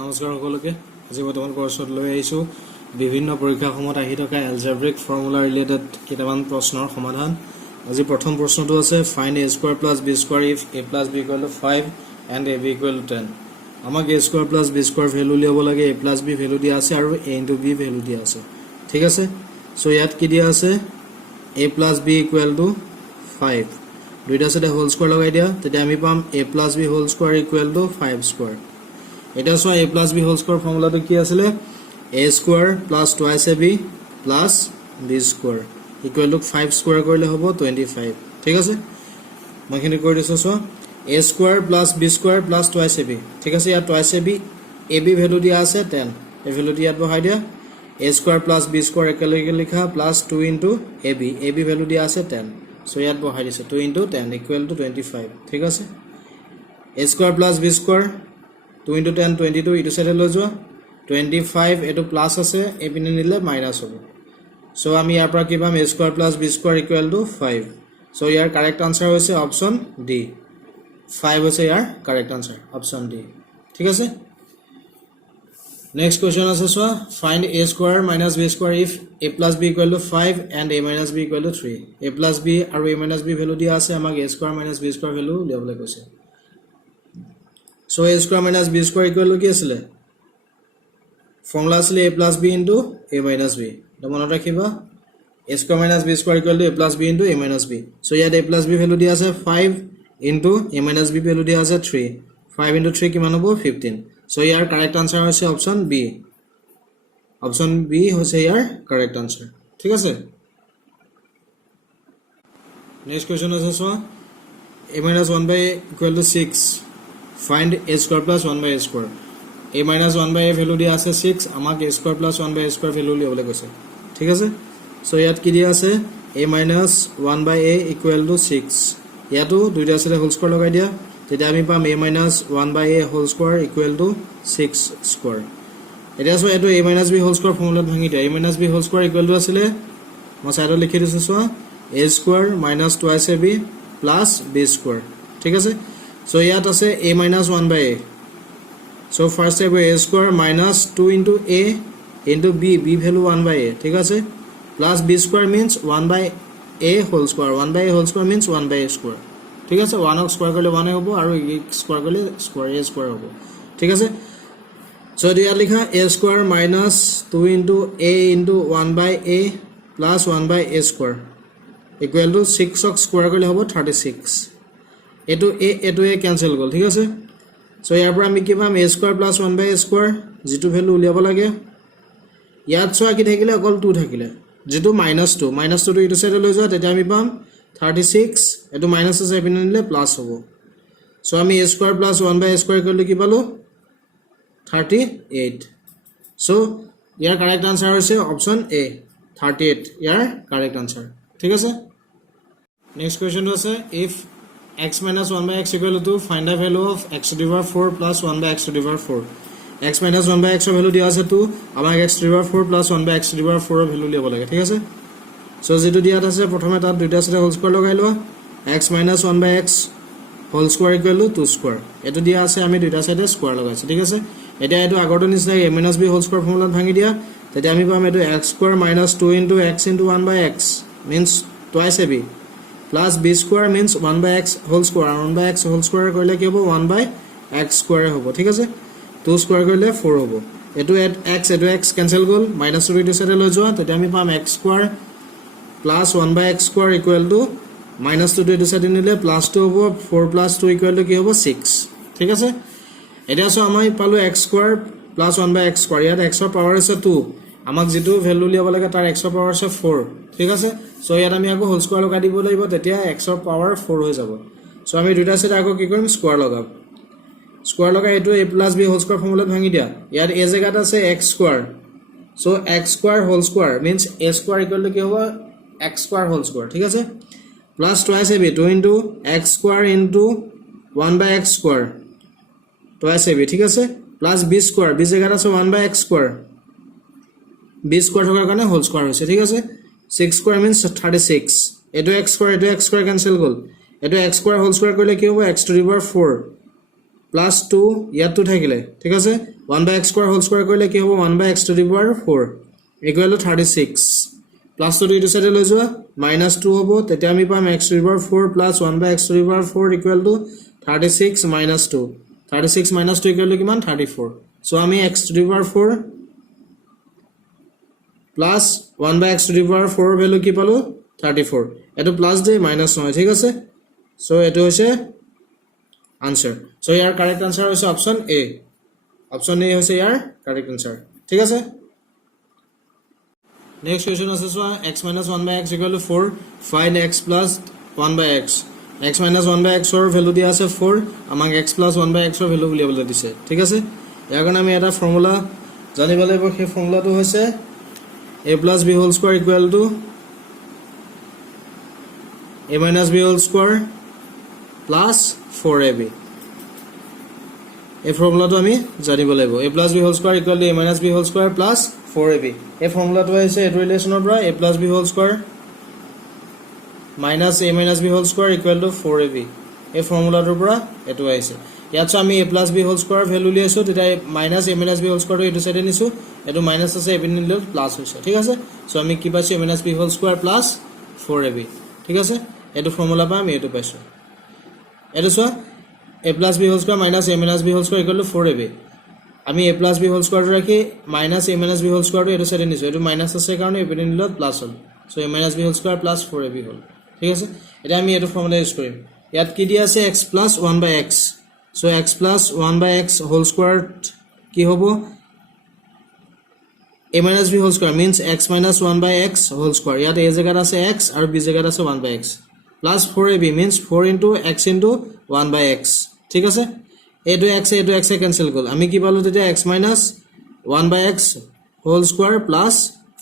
নমস্কাৰ সকলোকে আজি বৰ্তমান কোৰ্সত লৈ আহিছো বিভিন্ন পৰীক্ষা সময়ত আহি থকা এলজেব্ৰিক ফৰ্মুলা ৰিলেটেড কেইটামান প্ৰশ্নৰ সমাধান। আজি প্ৰথম প্ৰশ্নটো আছে find a square plus b square if a plus b equal to 5 and ab equal to 10। আমাক a square plus b square value লিয়াব লাগে, a plus b ভ্যালু দিয়া আছে আৰু a into b ভ্যালু দিয়া আছে। ঠিক আছে, সো ইয়াত কি দিয়া আছে a plus b equal to 5, দুইটা সাথে হোল স্কয়ার লগাই দিয়া তেতিয়া আমি পাম a plus b whole square equal to 5 square। এটা so a plus b whole square ফর্মুলাটো কি আছিল a square plus twice ab plus b square equal to 5 square কৰিলে হ'ব 25। ঠিক আছে, মইখিনি কৰি দিছো so a square plus b square plus twice ab। ঠিক আছে, ইয়াত twice ab ভ্যালু দিয়া আছে 10, এই ভ্যালুটি ইয়াত বহাই দিয়া a square plus b square একেলগে লিখা plus 2 into ab ভ্যালু দিয়া আছে 10, সো ইয়াত বহাই দিছে 2 into 10 equal to 25। ঠিক আছে, a square plus b square 2 into 10 22 ইটো সাইডে লৈ যোৱা 25 এটো প্লাস আছে এপিনে নিলে মাইনাস হ'ব। সো আমি ইয়াৰ পৰা কি পাম a square plus b square equal to 5। So year correct answer হৈছে অপশন ডি, 5 হৈছে ইয়াৰ কারেক্ট আনসার অপশন ডি। ঠিক আছে, নেক্সট কোশ্চেন আছে so find a square minus b square if a plus b equal to 5 and a minus b equal to 3। a plus b আৰু a minus b value দিয়া আছে, আমাক a square minus b square value উলিয়াবলৈ কৈছে। So a square minus b square equal to কি আছিল formula আছিল a plus b into a minus b। এটা মনত ৰাখিবা a square minus b square equal to a plus b into a minus b। so ইয়াত a plus b value দিয়া আছে 5 into a minus b value দিয়া আছে 3, 5 into 3 কিমান হ'ব 15। so ইয়াৰ কাৰেক্ট আনসাৰ হৈছে অপশন বি, অপশন বি হৈছে ইয়াৰ correct answer. ঠিক আছে, নেক্সট কোশ্চেন আছে so a minus 1 by a equal to 6, find a square plus 1 by a square। a minus 1 by a value দিয়া আছে 6, আমাক a square plus 1 by a square value লিয়াবলৈ কৈছে। ঠিক আছে, সো ইয়াত কি দিয়া আছে a minus 1 by a equal to 6, ইয়াতো দুইটা সাথে হোল স্কয়ার লগাই দিয়া তেতিয়া আমি পাম a minus 1 by a whole square equal to 6 square। এটা সো এটো a minus b whole square ফর্মুলাত ভাঙি দিয়া a minus b whole square equal to আছিল মই সাইডত লিখি দিছো so a square minus twice ab plus b square। ঠিক আছে, so ইয়াত আছে a minus 1 by a, so first step a square minus 2 into a into b value 1 by a। ঠিক আছে, plus b square means 1 by a whole square, 1 by a whole square means 1 by a square। ঠিক আছে, 1 ক square কৰিলে 1 হ'ব আৰু a square কৰিলে square a square হ'ব। ঠিক আছে, so ইয়াত লিখা a square minus 2 into a into 1 by a plus 1 by a square equal to 6 ক স্কয়ার কৰিলে হ'ব 36। এটো এ ক্যান্সেল গল। ঠিক আছে, সো ইয়াৰ পৰা আমি কি পাম a square plus 1 by a square, যেটো ভ্যালু উলিয়াব লাগে ইয়াত সো কি থাকিলে অকল 2 থাকিলে, যেটো -2 টো ইটো সাইডে লৈ যোৱা তেতিয়া আমি পাম 36, এটো মাইনাস আছে এপিনে নিলে প্লাস হ'ব। সো আমি a square plus 1 by a square equal to কি পালো 38। সো ইয়াৰ কাৰেক্ট আনসাৰ হৈছে option A 38, year correct answer. ঠিক আছে, নেক্সট কোশ্চেন আছে if x minus 1 by x equal to find the value of x to the power 4 plus 1 by x to the power 4। x minus 1 by x এর value দিয়া আছে 2, আমাক x to the power 4 plus 1 by x to the power 4 এর value লিয়াব লাগে। ঠিক আছে, so যেটো দিয়াত আছে প্ৰথমে তাত দুইটা সাথে হোল স্কয়ার লগাই লো x minus 1 by x whole square equal to 2 square, এটো দিয়া আছে আমি দুইটা সাইডে স্কয়ার লগাইছো। ঠিক আছে, এটা এটো আগৰটো নিচিনা a minus b whole square ফর্মুলাত ভাঙি দিয়া তেতিয়া আমি পাম এটো x square minus 2 into x into 1 by x means twice ab plus b square means 1 by x whole square, 1 by x whole square কৰিলে কি হ'ব 1 by x square হ'ব। ঠিক আছে, 2 square কৰিলে 4 হ'ব। এটো এটো x ক্যান্সেল গল, মাইনাস 2 ইটো সাইডে লৈ যোৱা তেতিয়া আমি পাম x square plus 1 by x square equal to minus 2 ইটো সাইডে নিলে plus 2 হ'ব, 4 plus 2 equal to কি হ'ব 6। ঠিক আছে, এটা সো আমি পালো x square plus 1 by x square, ইয়াত x ৰ পাৱাৰ আছে 2, আমাক যেটো ভ্যালু লিয়াব লাগে তাৰ x ৰ পাৱাৰ আছে 4। ঠিক আছে, সো ইয়াত আমি আকৌ হোল স্কয়াৰ লগাই দিব লাগিব তেতিয়া x ৰ পাৱাৰ 4 হৈ যাব। সো আমি দুটা সাইড আকৌ কি কৰিম স্কয়ার লগাম, স্কয়ার লগাই এটো a plus b whole square ফর্মুলাত ভাঙি দিয়া ইয়াত a জায়গাত আছে x square, so x square whole square means a square equal to কি হ'ব x square whole square। ঠিক আছে, plus twice ab 2 into x square into 1 by x square twice ab। ঠিক আছে, plus b square, b জায়গাত আছে 1 by x square, b square থকাৰ কাৰণে হোল স্কয়ার হৈছে। ঠিক আছে, 6 square means 36, এটো x square cancel গল, এটো x square whole square কৰিলে কি হ'ব x to the power 4 plus 2 ইয়াত 2 থাকিলে ঠিক আছে 1/x স্কয়ার হোল স্কয়ার কৰিলে কি হ'ব 1/x to the power 4 equal to 36 plus 2 ইটো সাইডে লৈ যোৱা minus 2 হ'ব তেতিয়া আমি পাম x to the power 4 plus 1/x to the power 4 equal to 36 minus 2 36 minus 2 equal to কিমান 34 so আমি x to the power 4 plus 1/x to the power 4 value কি পালো 34 এটো প্লাস দে মাইনাস নহয় ঠিক আছে so এটো হৈছে answer so ইয়াৰ correct answer হৈছে option a হৈছে ইয়াৰ correct answer ঠিক আছে next question আছে so x minus 1/x equal to 4 find x plus 1/x x minus 1/x or value দিয়া আছে 4 আমাক x plus 1/x or value উলিয়াবলৈ দিছে ঠিক আছে ইয়াৰ কাৰণে আমি এটা ফৰ্মুলা জানিব লাগিব সেই ফৰ্মুলাটো হৈছে a plus b whole square equal to a minus b whole square plus 4ab এই ফৰ্মুলাটো আমি জানিব লাগিব a plus b whole square equal to a minus b whole square plus 4ab এই ফৰ্মুলাটো হৈছে এই ৰিলেচনৰ পৰা a plus b whole square minus a minus b whole square equal to 4ab এই ফৰ্মুলাটোৰ পৰা এটো আহিছে ইয়াত আমি a plus b whole square value লিয়াছো তেতিয়া minus a minus b whole square এটো সাইডে নিছো এটো মাইনাস আছে এপিন নিলে প্লাস হৈছে ঠিক আছে সো আমি কি পাইছো a minus b whole square plus 4ab ঠিক আছে এটো ফৰ্মুলা পা আমি এটো পাইছো এটো so a plus b whole square minus a minus b whole square equal to 4ab আমি a plus b whole square ৰাখি minus a minus b whole square এটো সাইডে নিছো এটো মাইনাস আছে কাৰণে এপিন নিলে plus hall so a minus b whole square plus 4ab হল ঠিক আছে এটা আমি এটো ফৰ্মুলা ইউজ কৰিম ইয়াত কি দিয়া আছে x plus 1/x so x plus 1/x whole square কি হ'ব a minus b whole square means x minus 1/x whole square ইয়াত a জায়গাত আছে x আৰু b জায়গাত আছে 1/x plus 4ab means 4 into x into 1/x ঠিক আছে এটো x cancel গল আমি কি পালো তেতিয়া x minus 1/x whole square plus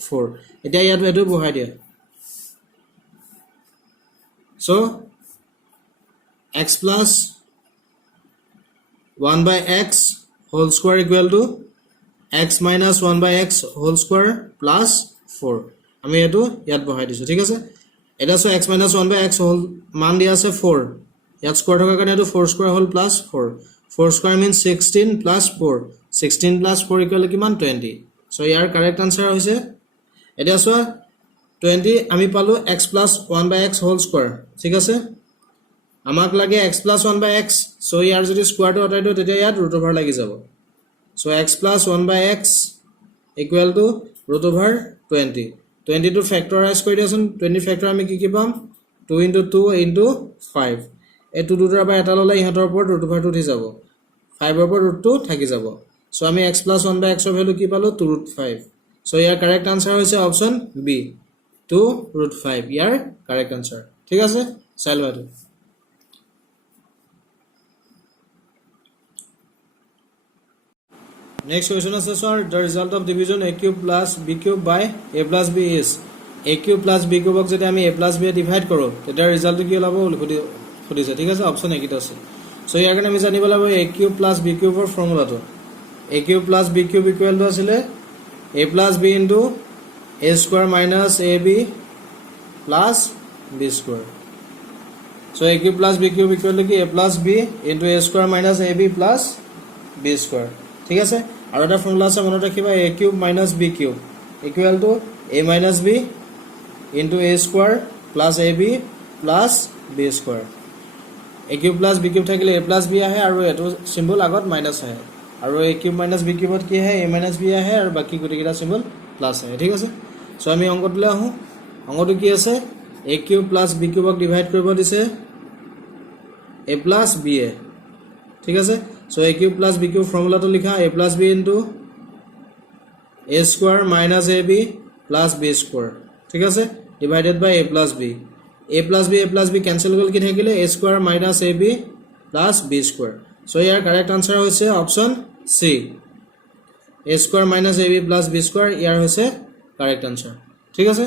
4 এতিয়া ইয়াত এটো বহাই দিয়া so x plus 1/x whole square equal to x minus 1/x whole square plus 4 আমি এটো ইয়াত বহাই দিছো ঠিক আছে এটা so x minus 1/x whole মান দিয়া আছে 4 ইয়াত স্কয়ার থকা কাৰণে এটো 4 square whole plus 4 square means 16 plus 4 16 plus 4 equal to কিমান 20 so ইয়াৰ correct answer হৈছে এটা সো 20 আমি পালো x plus 1/x whole square ঠিক আছে আমাক লাগে x plus 1/x so ইয়াৰ যদি স্কয়াৰটো আঁতৰাই দিও তেতিয়া ইয়াত root over লাগি যাব so x plus 1/x equal to root over 20 20 to factorize কৰি দিয়াচোন 20 factor আমি কি পাম 2 into 2 into 5 এই 2 দুটাৰ পৰা এটা ললে ইহতৰ ওপৰত root over 2 থি যাব 5 ওপৰত root 2 থাকি যাব so আমি x plus 1/x ৰ ভ্যালু কি পালো 2 root 5 so ইয়াৰ correct answer হৈছে option b 2 root 5 ইয়াৰ correct answer ঠিক আছে চাই লোৱা Next question is sir the result of division a cube plus b cube by a plus b is a cube plus b cube ক যদি আমি a plus b divide কৰো তেতিয়া result কি হ'ব খুদিছে ঠিক আছে অপচন একিটা আছে সো ইয়াৰ কাৰণে আমি জানিব লাগিব a cube plus b cube ৰ ফৰ্মুলাটো a cube plus b cube equal to আছিল a plus b into a square minus ab plus b square so a cube plus b cube equal to a plus b into a square minus ab plus b square ঠিক আছে আৰু এটা formula আছে মনত ৰাখিবা a cube minus b cube equal to a minus b into a square plus ab plus b square a cube plus b cube থাকিলে a plus b আহে আৰু এটো সিম্বল আগত মাইনাস আহে আৰু a cube minus b cube কি আহে a minus b আহে আৰু বাকি গুটিকেটা সিম্বল প্লাস আহে ঠিক আছে সো আমি অংকটোলৈ আহো অংকটো কি আছে a cube plus b cube ক ডিভাইড কৰিব দিছে a plus b a ঠিক আছে so a cube plus b cube formula to likha a plus b into a square minus ab plus b square ঠিক আছে divided by a plus b cancel gol ki thakile a square minus ab plus b square so your correct answer hoise option c a square minus ab plus b square year hoise correct answer ঠিক আছে